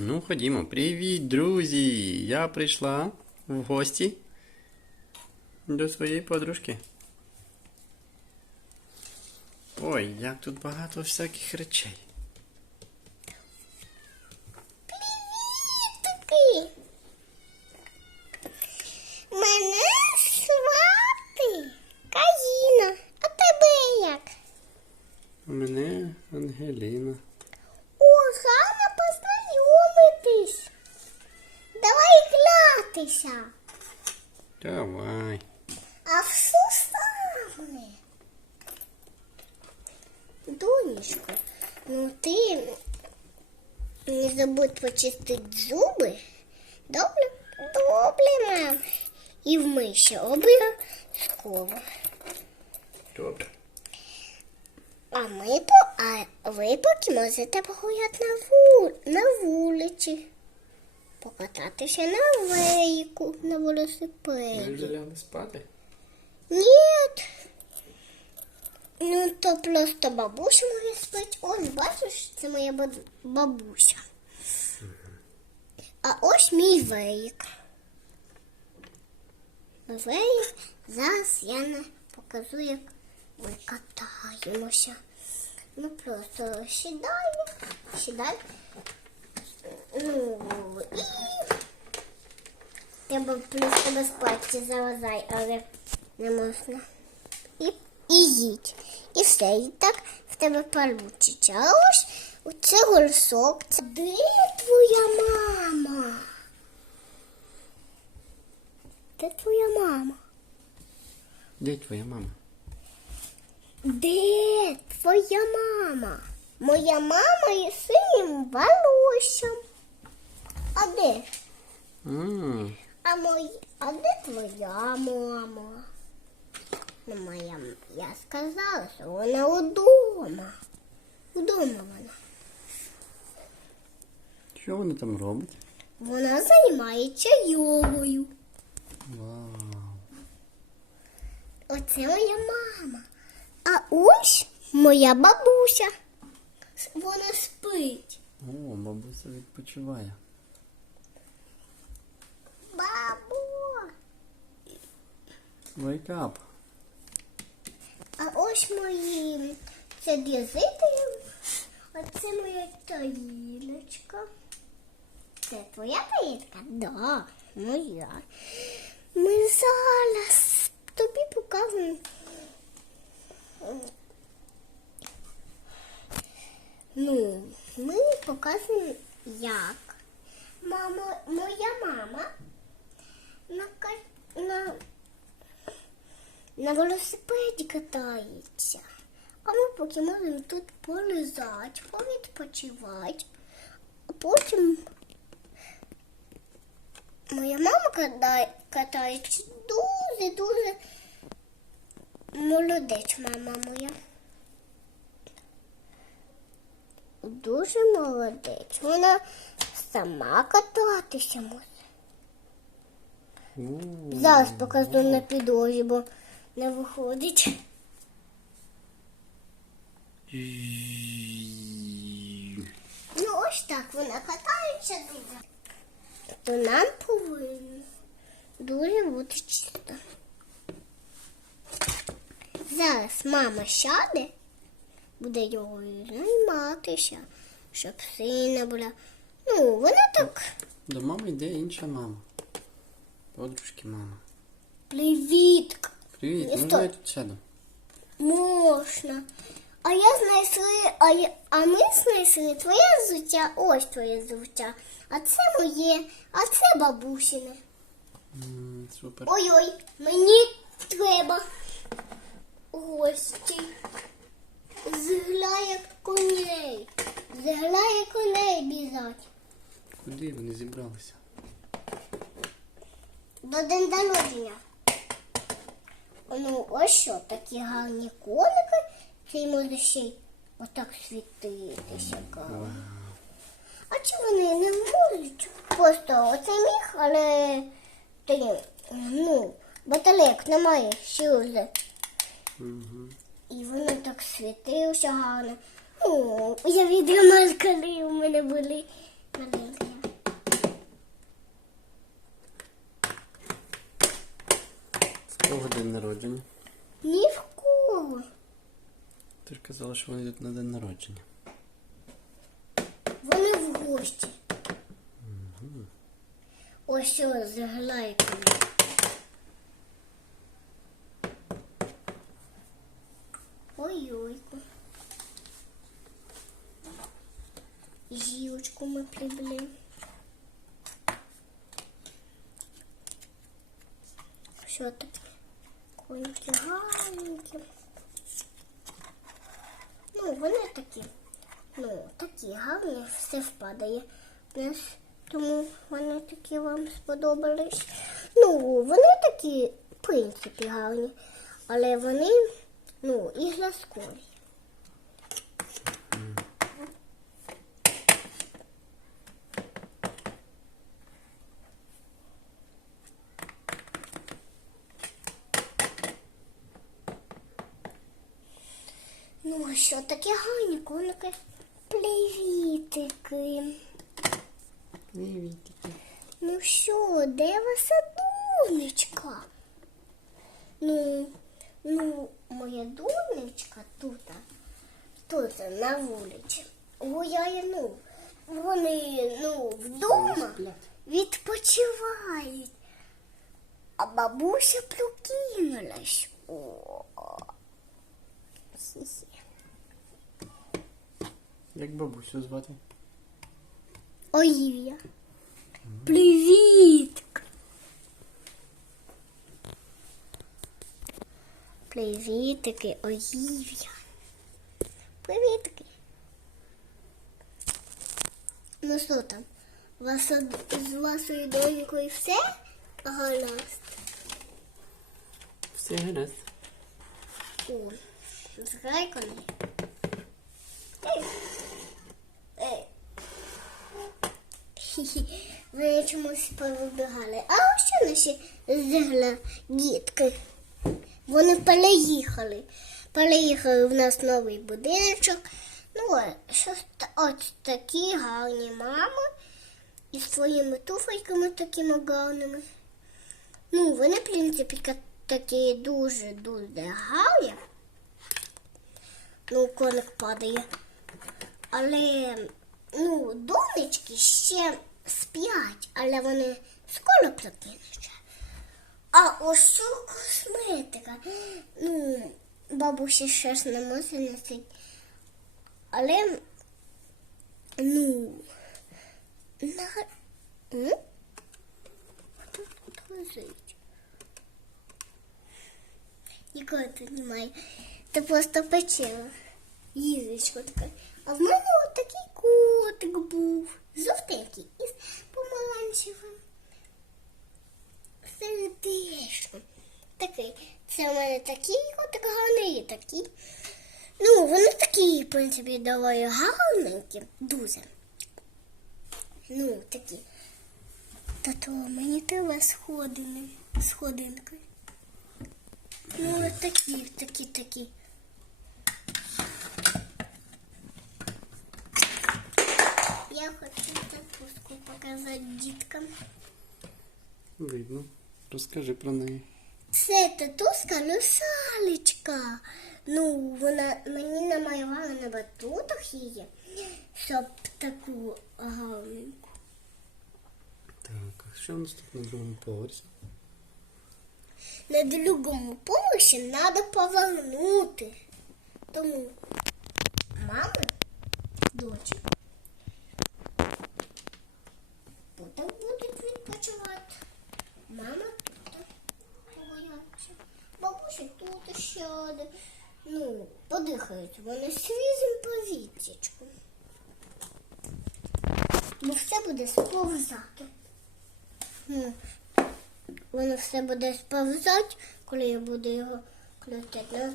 Ну, ходімо. Привіт, друзі! Я прийшла в гості до своєї подружки. Ой, як тут багато всяких речей. Такий. Мене звати Каїна. А тебе як? У мене Ангеліна. О, гарно познайомитись. Давай гратися. Давай. А все саме. Донечко, ну ти не забудь почистити зуби. Добре? Добре, мам. І вмий ще обов'язково. Добре. А ми по, а ви поки можете погуляти на, вул, на вулиці. Покататися на вейку, на Ми велосипеді. вже лягли спати. Нет. Ну, то просто бабуся моя спить. Ось, бачиш, це моя бабуся. А ось мій вейк. Вейк. Зараз я не покажу, як ми катаємося. Ну, просто сідаю, сідаю. Ну, і Треба просто безплатці завазай, але не можна. І, їдь. І все. І так в тебе получиться. А ось оце. Де твоя мама? Де твоя мама? Де твоя мама? Де твоя мама? Моя мама є синім волоссям. А де? М, А мой, а де твоя мама? Ну, моя, я сказала, що вона удома. Удома вона. Що вона там робить? Вона займається йогою. Вау. Оце моя мама. А ось моя бабуся. Вона спить. О, бабуся відпочиває. Бабу. Wake up. Ось мої це дізити. А це моя таїночка. Це твоя таїнка? Да, моя. Ми зараз тобі покажемо. Ну, ми покажемо, як мама, моя мама на, на на велосипеді катається. А ми поки можемо тут полежати, повідпочивати. А потім моя мама катається дуже-дуже молодець, мама моя. Дуже молодець. Вона сама кататися може. Зараз покажу на підлозі, бо не виходить. Ну ось так вона катається дуже. То нам повинно дуже бути чисто. Зараз мама сяде, буде його займатися, щоб сина була. Ну, вона так. До мами йде інша мама. Подружки мама. Привіт! Привіт, стоп. я тут сяду? Можна. А я знайшли, а, я, а ми знайшли твоє взуття, ось твоє взуття. А це моє, а це бабусине. М, Супер. Ой-ой, мені треба гості. Згляє коней. Згляє коней бізать. Куди вони зібралися? До день народження. Ну, ось що, такі гарні коники, цей може ще й отак світитися. гарно. А чи вони не можуть? Просто оце міг, але ти, ну, батарейок немає сюди. Угу. І воно так світилося гарно. Ну, я відремаль, коли у мене були маленькі. Сказала, що вони йдуть на день народження. Вони в гості. Ось що з глайками. Ой-ой. Зілочку ми прибили. Що таке? Коньки гарненькі. Ну, вони такі. Ну, такі гарні, все впадає. Десь, Тому вони такі вам сподобались. Ну, вони такі, в принципі, гарні. Але вони, ну, і глязкові. Ну, а що таке гарні коники? Привітики. Привітики. Ну що, де ваша донечка? Ну, ну, моя донечка тут, тут на вулиці. Гуляє, ну, вони, ну, вдома відпочивають. А бабуся прокинулась. О. Хі-хі. Як бабусю звати? Олівія. Привіт. Привітики, Олівія. Привітики. Ну що там? Ваша, з вашою донькою все гаразд? Все гаразд. О, з грайкою. Ей. Ей. Вони чомусь повибігали. А ось що наші зігла дітки? Вони переїхали. Переїхали в нас новий будиночок. Ну, а щось от такі гарні мами із своїми туфельками такими гарними. Ну, вони, в принципі, такі дуже-дуже гарні. Ну, коник падає. Але ну, донечки ще сплять, але вони скоро прокинуться. А ось косметика. Ну, бабусі ж не може носити. Але ну на? Тут лежить? Нікого тут немає. Це просто печера. Їжечко таке. А в мене от такий котик був. Жовтенький із помаранчевим. Сердечком. Такий. Це в мене такий котик гарний такий. Ну, вони такі, в принципі, доволі гарненькі. Дуже. Ну, такі. Та то мені треба сходини. Сходинки. Ну, такі, такі, такі. Я хочу татуску показати діткам. Видно. Розкажи про неї. Це татуска русалечка. Ну, вона мені намалювала на батутах її, щоб таку гарненьку. Так, а що в нас тут на другому поверсі? На другому поверсі треба повернути. Тому мама, дочка, тут будуть відпочивати. Мама тут погуляться. Бабуся тут ще один. Ну, подихають вони свіжим повітрячком. Бо все буде сповзати. Ну, воно все буде сповзати, коли я буду його крутити. Ну,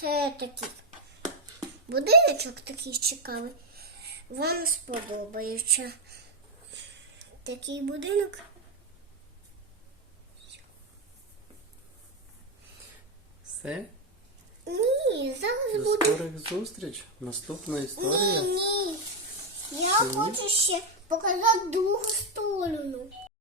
це такий будиночок такий цікавий. Вам сподобається. Такий будинок. Все? Ні, зараз До буде. скорих зустріч. Наступна історія. Ні, ні. Я Ні? хочу ще показати другу сторону.